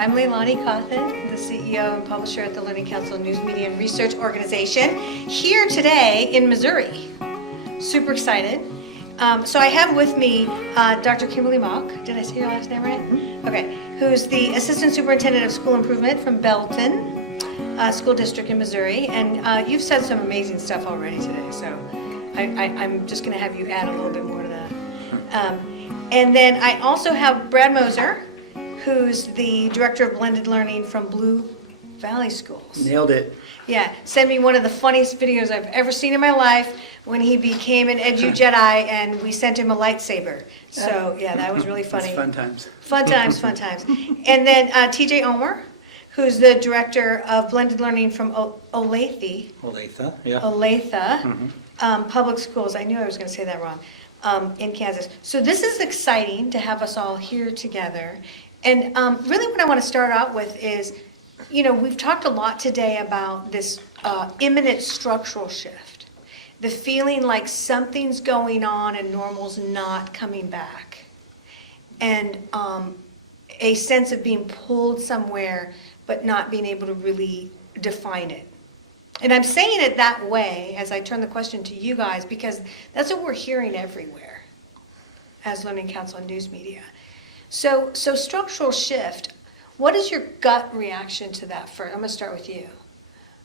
I'm LeiLani Cauthen, the CEO and publisher at the Learning Counsel News Media and Research Organization, here today in Missouri. Super excited. So I have with me Dr. Kimberly Mauck. Did I say your last name right? Mm-hmm. Okay. Who's the Assistant Superintendent of School Improvement from Belton School District in Missouri. And you've said some amazing stuff already today, so I'm just going to have you add a little bit more to that. And then I also have Brad Moser, who's the Director of Blended Learning from Blue Valley Schools. Nailed it. Yeah, sent me one of the funniest videos I've ever seen in my life when he became an EduJedi and we sent him a lightsaber. So yeah, that was really funny. It's fun times. Fun times, fun times. And then TJ Ulmer, who's the Director of Blended Learning from Olathe. Olathe, yeah. Olathe Public Schools. I knew I was going to say that wrong. In Kansas. So this is exciting to have us all here together. And really what I want to start out with is, you know, we've talked a lot today about this imminent structural shift. The feeling like something's going on and normal's not coming back. And a sense of being pulled somewhere but not being able to really define it. And I'm saying it that way as I turn the question to you guys because that's what we're hearing everywhere as Learning Counsel and news media. So structural shift, what is your gut reaction to that first? I'm going to start with you.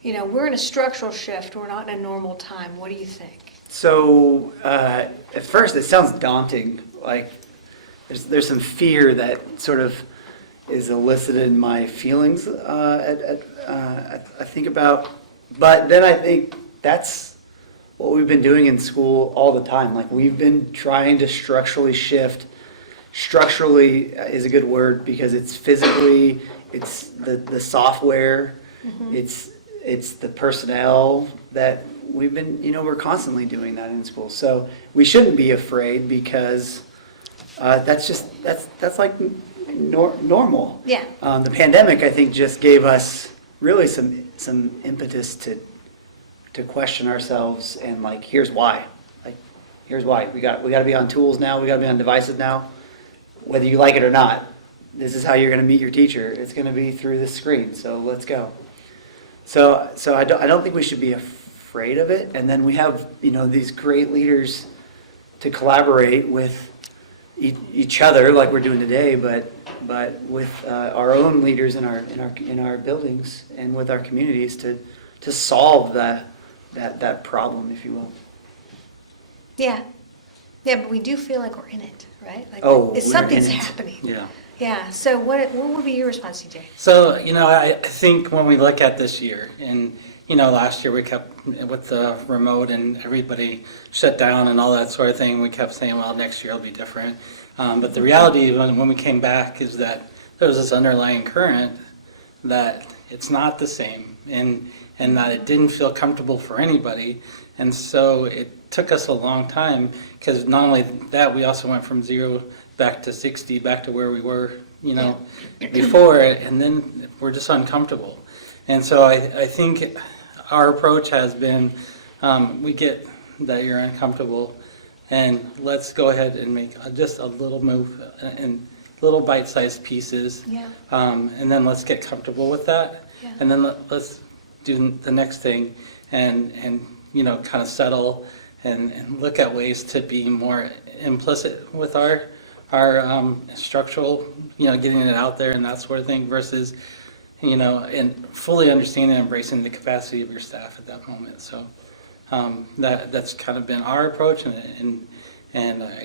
You know, we're in a structural shift. We're not in a normal time. What do you think? So at first it sounds daunting. Like there's some fear that sort of is elicited in my feelings. I think about. But then I think that's what we've been doing in school all the time. Like we've been trying to structurally shift. Structurally is a good word because it's physically, it's the software, it's the personnel that we've been, you know, we're constantly doing that in school. So we shouldn't be afraid because that's like normal. Yeah. The pandemic, I think, just gave us really some impetus to question ourselves and like here's why we got to be on tools now, we got to be on devices now, whether you like it or not. This is how you're going to meet your teacher. It's going to be through the screen, so let's go. So I don't think we should be afraid of it. And then we have, you know, these great leaders to collaborate with each other like we're doing today, but with our own leaders in our buildings and with our communities to solve that problem, if you will. Yeah, but we do feel like we're in it, right? Like something's happening. Yeah. Yeah. So what would be your response, CJ? So, you know, I think when we look at this year, and, you know, last year we kept, with the remote and everybody shut down and all that sort of thing, we kept saying, well, next year will be different. But the reality when we came back is that there was this underlying current that it's not the same and that it didn't feel comfortable for anybody. And so it took us a long time because not only that, we also went from 0 back to 60, back to where we were, you know, before, and then we're just uncomfortable. And so I think our approach has been, we get that you're uncomfortable, and let's go ahead and make just a little move and little bite-sized pieces. Yeah. And then let's get comfortable with that. Yeah. And then let's do the next thing and you know, kind of settle and look at ways to be more implicit with our structural, you know, getting it out there and that sort of thing versus, you know, and fully understanding and embracing the capacity of your staff at that moment. So that's kind of been our approach, and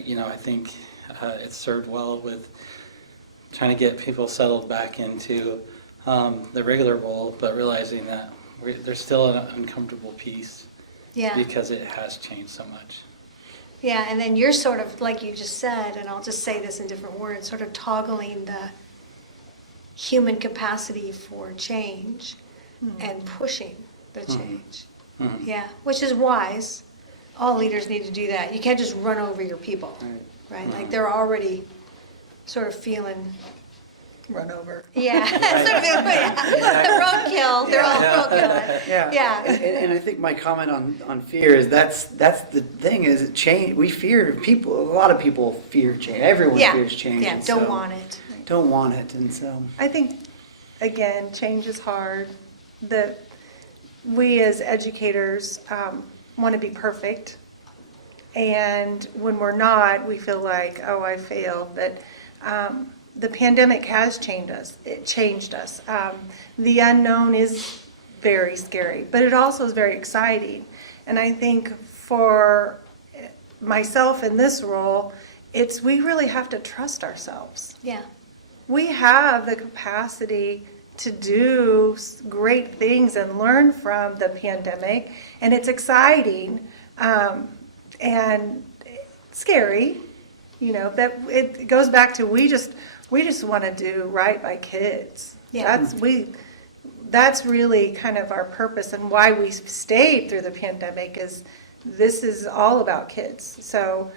you know, I think it's served well with trying to get people settled back into the regular role, but realizing that there's still an uncomfortable piece because it has changed so much. Yeah, and then you're sort of, like you just said, and I'll just say this in different words, sort of toggling the human capacity for change and pushing the change. Mm-hmm. Yeah, which is wise. All leaders need to do that. You can't just run over your people, right? Mm-hmm. Like they're already sort of feeling run over. Yeah, sort of feeling, roadkill. They're all roadkill. Yeah. And I think my comment on fear is that's the thing is change. We fear people. A lot of people fear change. Everyone fears change. Yeah, don't want it. Don't want it, and so I think again, change is hard. We as educators want to be perfect. And when we're not, we feel like, oh, I failed. But the pandemic has changed us. It changed us. The unknown is very scary, but it also is very exciting. And I think for myself in this role, we really have to trust ourselves. Yeah. We have the capacity to do great things and learn from the pandemic, and it's exciting and scary, that it goes back to we just want to do right by kids. Yeah. That's really kind of our purpose, and why we stayed through the pandemic is this is all about kids. So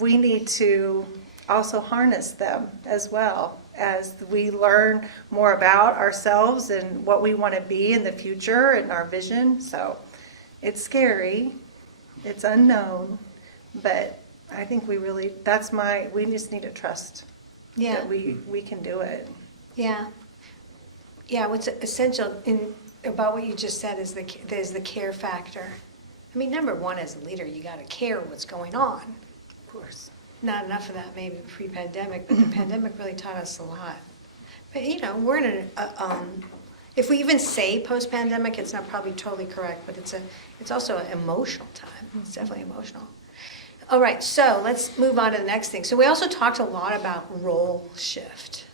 we need to also harness them as well as we learn more about ourselves and what we want to be in the future and our vision. So it's scary, it's unknown, but I think we just need to trust that we can do it. Yeah. Yeah, what's essential about what you just said is the care factor. I mean, number one, as a leader, you got to care what's going on. Of course. Not enough of that maybe pre-pandemic, but the pandemic really taught us a lot. But, we're in if we even say post-pandemic, it's not probably totally correct, but it's also an emotional time. It's definitely emotional. All right, so let's move on to the next thing. So we also talked a lot about role shift.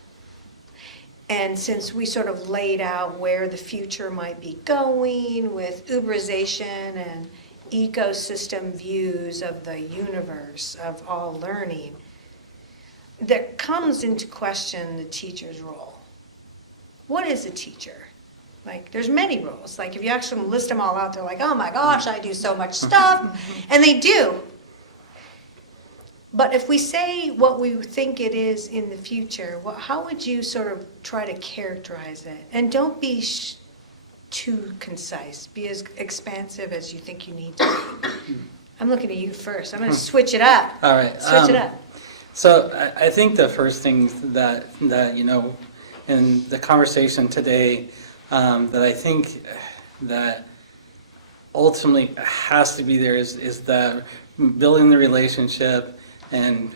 And since we sort of laid out where the future might be going with Uberization and ecosystem views of the universe of all learning, that comes into question the teacher's role. What is a teacher? Like, there's many roles. Like, if you actually list them all out, they're like, oh my gosh, I do so much stuff. And they do. But if we say what we think it is in the future, how would you sort of try to characterize it? And don't be too concise. Be as expansive as you think you need to be. I'm looking at you first. I'm going to switch it up. All right. Switch it up. So I think the first thing that in the conversation today, that I think that ultimately has to be there is that building the relationship and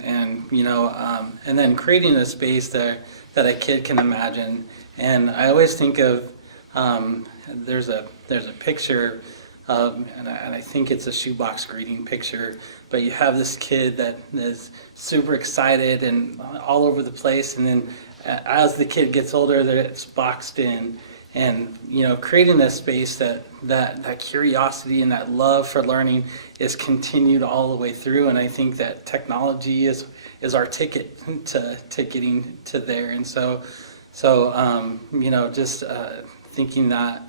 then creating a space that a kid can imagine. And I always think of there's a picture and I think it's a shoebox greeting picture, but you have this kid that is super excited and all over the place, and then as the kid gets older, it's boxed in. And creating a space that curiosity and that love for learning is continued all the way through. And I think that technology is our ticket to getting to there. And so just thinking that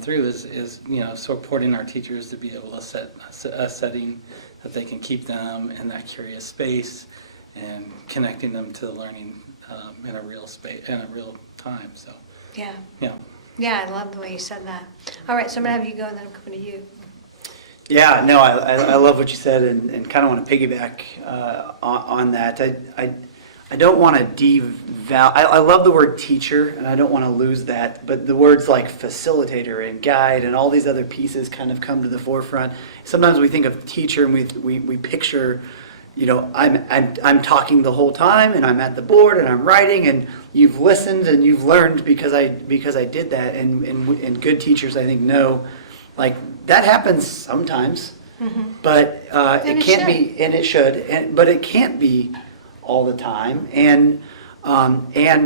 through is supporting our teachers to be able to set a setting that they can keep them in that curious space and connecting them to the learning in a real space, in a real time. So. Yeah. Yeah. Yeah, I love the way you said that. All right, so I'm going to have you go, and then I'm coming to you. Yeah, no, I love what you said, and kind of want to piggyback on that. I don't want to I love the word teacher, and I don't want to lose that, but the words like facilitator and guide and all these other pieces kind of come to the forefront. Sometimes we think of teacher and we picture, I'm talking the whole time, and I'm at the board and I'm writing, and you've listened and you've learned because I did that. And good teachers, I think, know, like, that happens sometimes, but it can't be, and it should, but it can't be all the time. And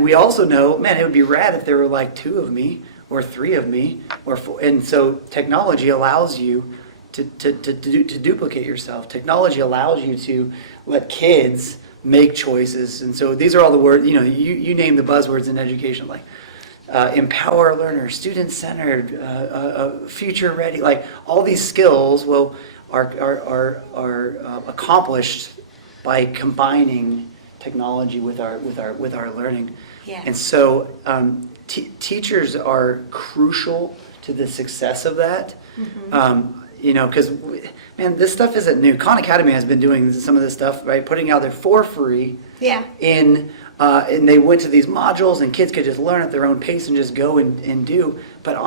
we also know, man, it would be rad if there were like 2 of me or 3 of me or 4. And so technology allows you to duplicate yourself. Technology allows you to let kids make choices. And so these are all the words, you name the buzzwords in education, like empower learners, student-centered, future-ready, like all these skills are accomplished by combining technology with our learning. Yeah. And so teachers are crucial to the success of that. Because, man, this stuff isn't new. Khan Academy has been doing some of this stuff, right? Putting out there for free Yeah. in and they went to these modules, and kids could just learn at their own pace and just go and do. But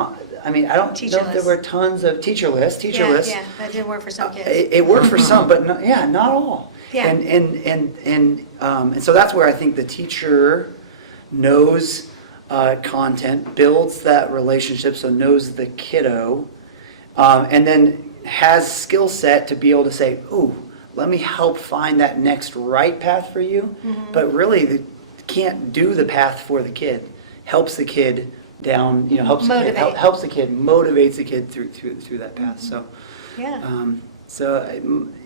I mean, I don't know if there Teacherless. were tons of teacherless. Yeah, that didn't work for some kids. It worked for some, but not all. Yeah. And so that's where I think the teacher knows content, builds that relationship, so knows the kiddo, and then has skill set to be able to say, ooh, let me help find that next right path for you. But really, can't do the path for the kid. Helps the kid down, helps the kid, Motivate. helps the kid, motivates the kid through that path. So. Yeah. So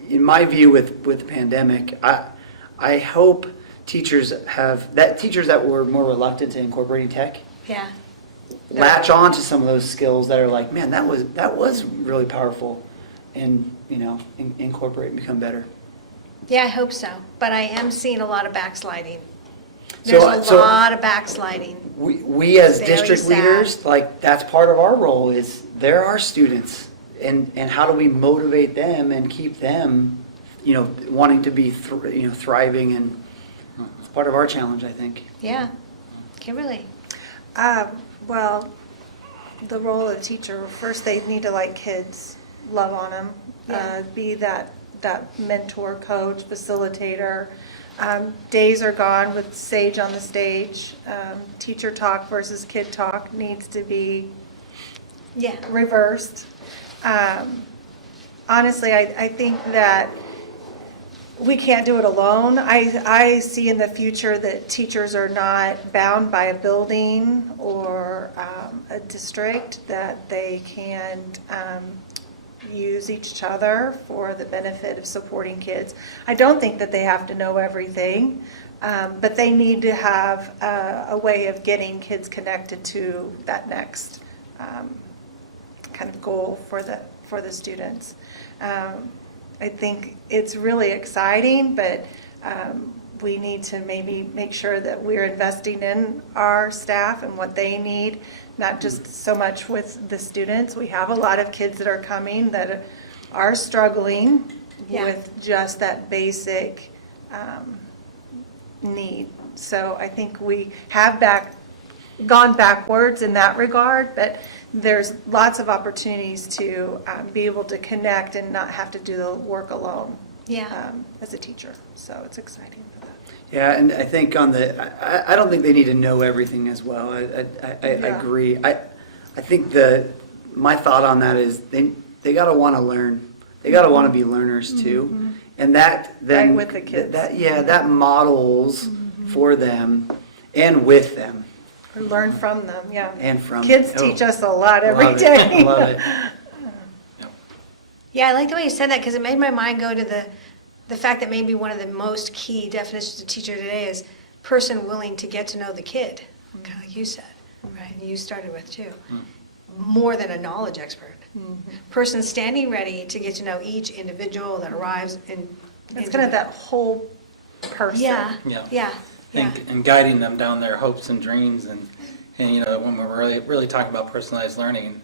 in my view with the pandemic, I hope teachers that were more reluctant to incorporating tech Yeah. latch on to some of those skills that are like, man, that was really powerful, and incorporate and become better. Yeah, I hope so. But I am seeing a lot of backsliding. So- There's a lot of backsliding. We as Very district sad. leaders, like that's part of our role is they're our students, and how do we motivate them and keep them, wanting to be thriving, and it's part of our challenge, I think. Yeah. Kimberly. Well, the role of teacher, first they need to like kids, love on them, Yeah. be that mentor, coach, facilitator. Days are gone with sage on the stage. Teacher talk versus kid talk needs to be Yeah. reversed. Honestly, I think that we can't do it alone. I see in the future that teachers are not bound by a building or a district, that they can use each other for the benefit of supporting kids. I don't think that they have to know everything, but they need to have a way of getting kids connected to that next kind of goal for the students. I think it's really exciting, but we need to maybe make sure that we're investing in our staff and what they need, not just so much with the students. We have a lot of kids that are coming that are struggling Yeah. with just that basic need. So I think we have gone backwards in that regard, but there's lots of opportunities to be able to connect and not have to do the work alone. Yeah. As a teacher, so it's exciting for that. Yeah, and I think I don't think they need to know everything as well. I Yeah. agree. I think my thought on that is they gotta want to learn. They gotta want to be learners too, and that then Right with the kids. that models for them and with them. Or learn from them, yeah. And from- Kids oh. teach us a lot every Love it. day. Love it. Yeah, I like the way you said that because it made my mind go to the fact that maybe one of the most key definitions of teacher today is person willing to get to know the kid, kind of like you said, right? You started with too. More than a knowledge expert. Person standing ready to get to know each individual that arrives in. It's kind of that whole person. Yeah, Yeah. yeah, yeah. And guiding them down their hopes and dreams, and when we're really talking about personalized learning,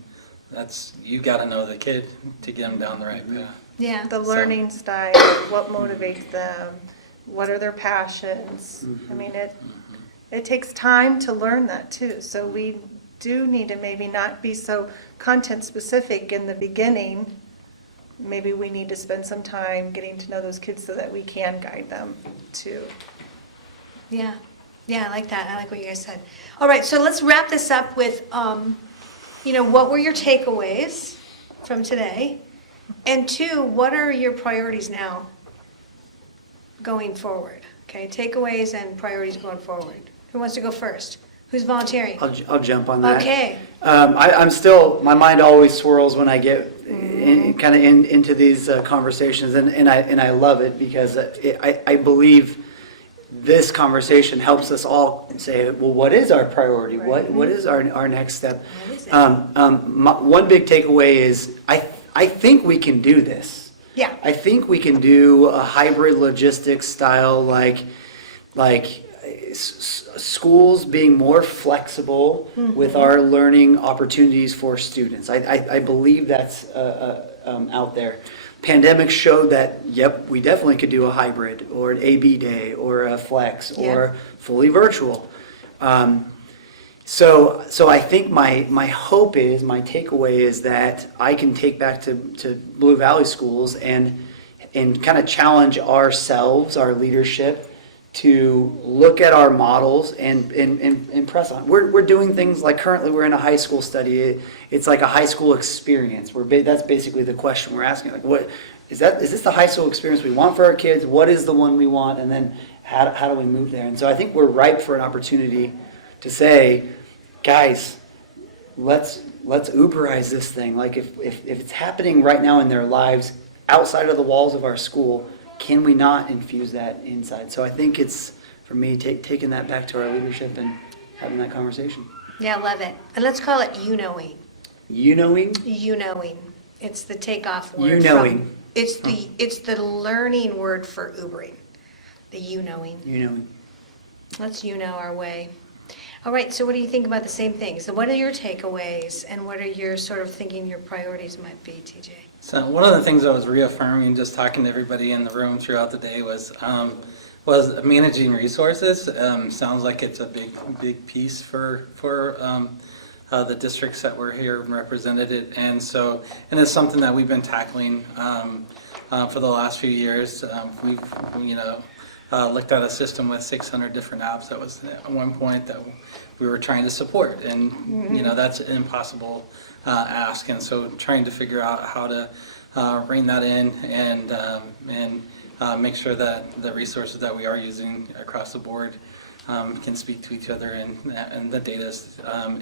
that's, you got to know the kid to get them down the right path. Yeah. The learning style, what motivates them, what are their passions. I mean, it takes time to learn that too. So we do need to maybe not be so content specific in the beginning. Maybe we need to spend some time getting to know those kids so that we can guide them too. Yeah, yeah, I like that. I like what you guys said. All right, so let's wrap this up with, what were your takeaways from today? And two, what are your priorities now going forward? Okay, takeaways and priorities going forward. Who wants to go first? Who's volunteering? I'll jump on that. Okay. I'm still, my mind always swirls when I get into these conversations, and I love it because I believe this conversation helps us all say, well, what is our priority? What is our next step? What is it? One big takeaway is I think we can do this. Yeah. I think we can do a hybrid logistics style, like schools being more flexible with our learning opportunities for students. I believe that's out there. pandemic showed that, yep, we definitely could do a hybrid or an AB day or a flex or fully virtual. So I think my hope is, my takeaway is that I can take back to Blue Valley schools and kind of challenge ourselves, our leadership, to look at our models and press on. We're doing things like currently we're in a high school study. It's like a high school experience. That's basically the question we're asking. Like, what is that? Is this the high school experience we want for our kids? What is the one we want? And then how do we move there? And so I think we're ripe for an opportunity to say, guys, let's Uberize this thing. Like if it's happening right now in their lives outside of the walls of our school, can we not infuse that inside? So I think it's, for me, taking that back to our leadership and having that conversation. Yeah, I love it. And let's call it you-knowing. You-knowing? You-knowing. It's the takeoff word. You-knowing. It's the learning word for Ubering. The you-knowing. You-knowing. Let's you-know our way. All right, so what do you think about the same things? So what are your takeaways, and what are your sort of thinking your priorities might be, TJ? So one of the things I was reaffirming, just talking to everybody in the room throughout the day, was managing resources. Sounds like it's a big piece for the districts that were here represented, and it's something that we've been tackling for the last few years. We've looked at a system with 600 different apps. That was at one point that we were trying to support, and that's an impossible ask. And so trying to figure out how to rein that in and make sure that the resources that we are using across the board can speak to each other and the data,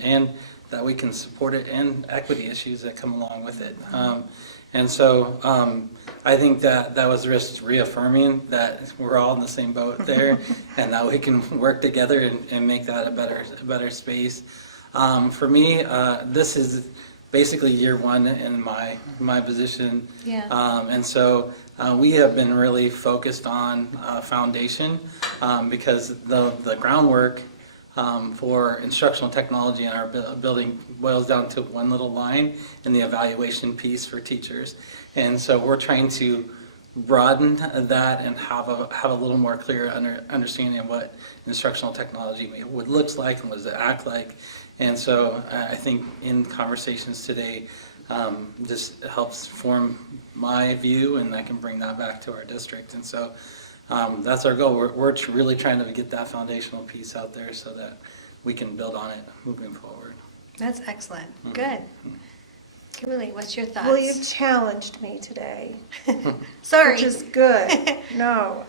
and that we can support it and equity issues that come along with it. And so I think that was just reaffirming that we're all in the same boat there, and that we can work together and make that a better space. For me, this is basically year one in my position. Yeah. And so we have been really focused on foundation because the groundwork for instructional technology in our building boils down to one little line in the evaluation piece for teachers. And so we're trying to broaden that and have a little more clear understanding of what instructional technology would looks like and what does it act like. And so I think in conversations today, this helps form my view, and I can bring that back to our district. And so that's our goal. We're really trying to get that foundational piece out there so that we can build on it moving forward. That's excellent. Good. Kimberly, what's your thoughts? Well, you've challenged me today, Sorry. which is good. No,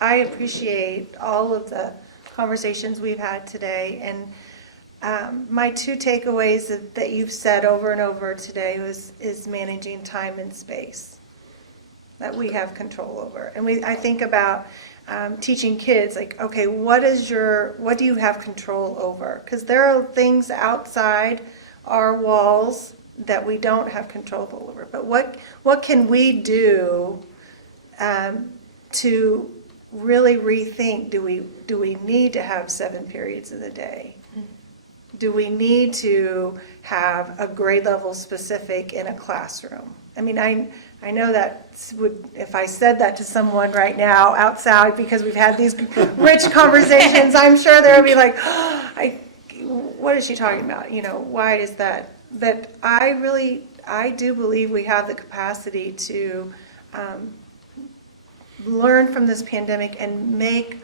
I appreciate all of the conversations we've had today, and my two takeaways that you've said over and over today is managing time and space that we have control over. And I think about teaching kids, like, okay, what do you have control over? Because there are things outside our walls that we don't have control over. But what can we do to really rethink? Do we need to have 7 periods of the day? Do we need to have a grade level specific in a classroom? I mean, I know that if I said that to someone right now outside, because we've had these rich conversations, I'm sure they would be like, what is she talking about? Why is that? But I do believe we have the capacity to learn from this pandemic and make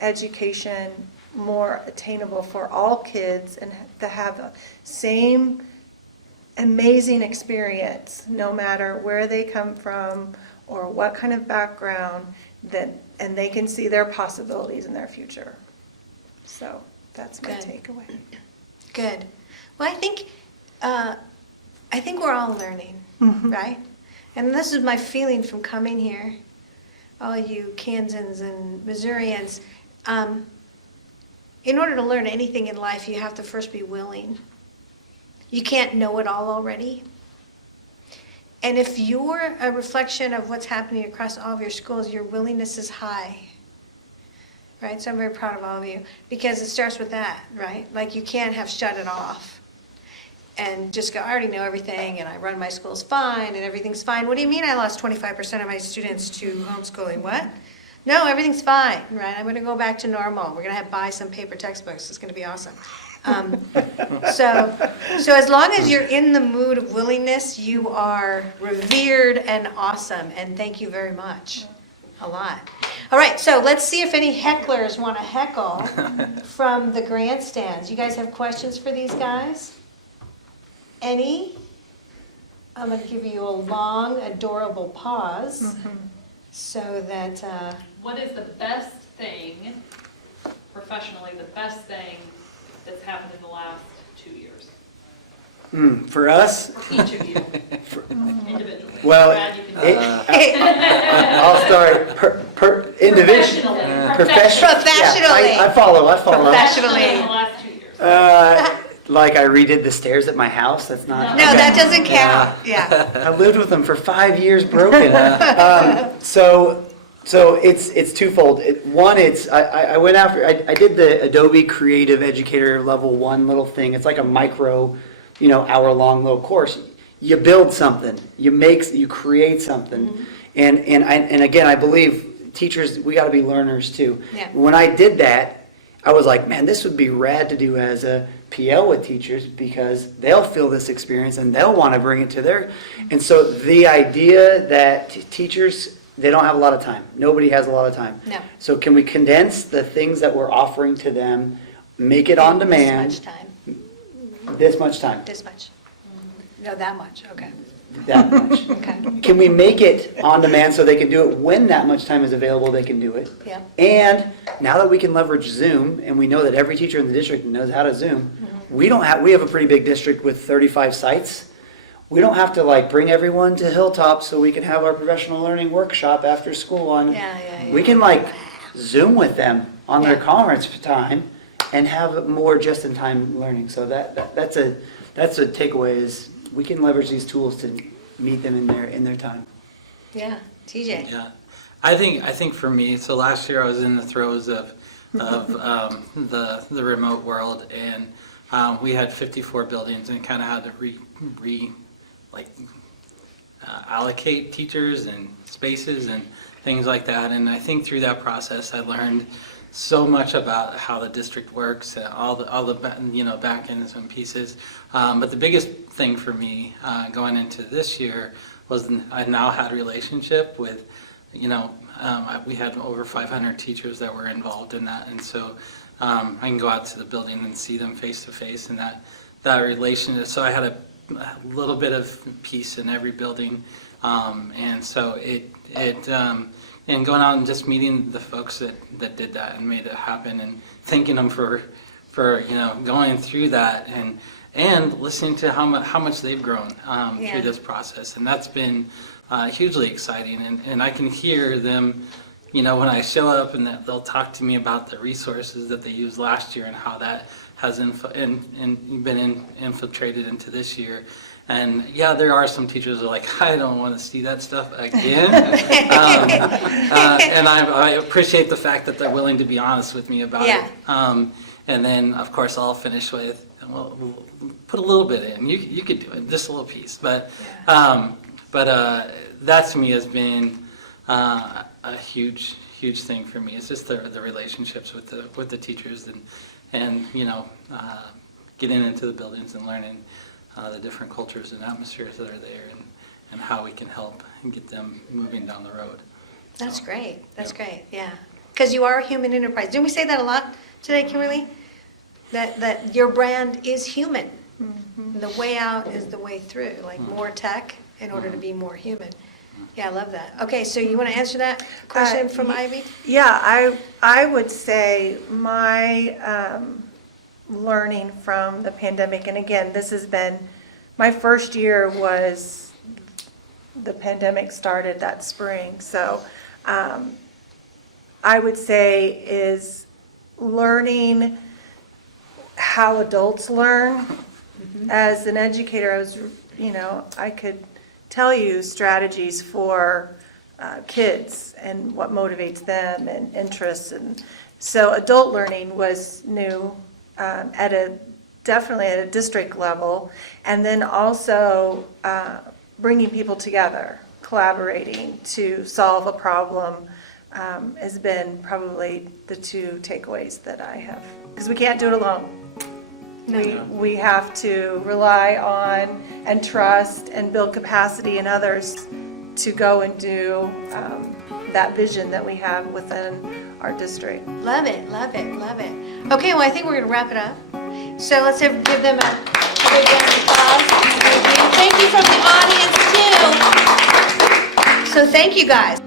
education more attainable for all kids and to have the same amazing experience, no matter where they come from or what kind of background, and they can see their possibilities in their future. So that's my Good. takeaway. Good. Well, I think we're all learning, right? And this is my feeling from coming here, all you Kansans and Missourians. In order to learn anything in life, you have to first be willing. You can't know it all already. And if you're a reflection of what's happening across all of your schools, your willingness is high. Right? So I'm very proud of all of you, because it starts with that, right? Like, you can't have shut it off. and just go, I already know everything, and I run my schools fine, and everything's fine. What do you mean I lost 25% of my students to homeschooling? What? No, everything's fine, right? I'm gonna go back to normal. We're gonna have buy some paper textbooks. It's gonna be awesome. So as long as you're in the mood of willingness, you are revered and awesome, and thank you very much. A lot. All right, so let's see if any hecklers want to heckle from the grandstands. You guys have questions for these guys? Any? I'm going to give you a long, adorable pause so that, What is the best thing, professionally, the best thing that's happened in the last 2 years? For us, For each of you, individually. well, Brad, you can I'll start individually. Professionally. Professionally. Yeah, I follow. Professionally. In the last 2 years. Like I redid the stairs at my house, that's not. No, okay. that doesn't count. Yeah. I lived with them for 5 years broken. So it's twofold. One, I went after, I did the Adobe Creative Educator Level 1 little thing. It's like a micro, hour-long little course. You build something, you create something. And again, I believe teachers, we gotta be learners too. Yeah. When I did that, I was like, man, this would be rad to do as a PL with teachers because they'll feel this experience and they'll want to bring it to their, and so the idea that teachers, they don't have a lot of time. Nobody has a lot of time. No. So can we condense the things that we're offering to them, make it on demand, This much time. this much time, This much. No, that much. Okay. that much. Okay. Can we make it on demand so they can do it when that much time is available, they can do it? Yeah. And now that we can leverage Zoom, and we know that every teacher in the district knows how to Zoom, we have a pretty big district with 35 sites. We don't have to bring everyone to Hilltop so we can have our professional learning workshop after school on. Yeah. We can Zoom with them on their Yeah. conference time and have more just-in-time learning. So that's a takeaway is we can leverage these tools to meet them in their time. Yeah. TJ. Yeah, I think for me, so last year I was in the throes of the remote world, and we had 54 buildings and kind of had to allocate teachers and spaces and things like that. And I think through that process, I learned so much about how the district works, all the back ends and pieces. But the biggest thing for me going into this year was I now had a relationship with, we had over 500 teachers that were involved in that, and so I can go out to the building and see them face to face, and that relationship. So I had a little bit of peace in every building, and so and going out and just meeting the folks that did that and made it happen, and thanking them for going through that and listening to how much they've grown Yeah. through this process, and that's been hugely exciting. And I can hear them, when I show up, and that they'll talk to me about the resources that they used last year and how that has been infiltrated into this year. And yeah, there are some teachers that are like, I don't want to see that stuff again. And I appreciate the fact that they're willing to be honest with me about Yeah. it. And then, of course, I'll finish with, well, we'll put a little bit in. You could do it, just a little piece. But that to me has been a huge thing for me. It's just the relationships with the teachers and getting into the buildings and learning the different cultures and atmospheres that are there, and how we can help and get them moving down the road. That's great. That's Yep. great. Yeah. Because you are a human enterprise. Didn't we say that a lot today, Kimberly? That your brand is human. The way out is the way through, more tech in order to be more human. Yeah, I love that. Okay, so you want to answer that question from Ivy? Yeah, I would say my learning from the pandemic, and again, this has been, my first year was, the pandemic started that spring, so I would say is learning how adults learn. As an educator, I could tell you strategies for kids and what motivates them and interests, and so adult learning was new at a definitely at a district level, and then also bringing people together, collaborating to solve a problem has been probably the two takeaways that I have. Because we can't do it alone. We have to rely on and trust and build capacity in others to go and do that vision that we have within our district. Love it, love it, love it. Okay, well, I think we're going to wrap it up. So let's give them a big round of applause. Thank you from the audience, too. So thank you, guys.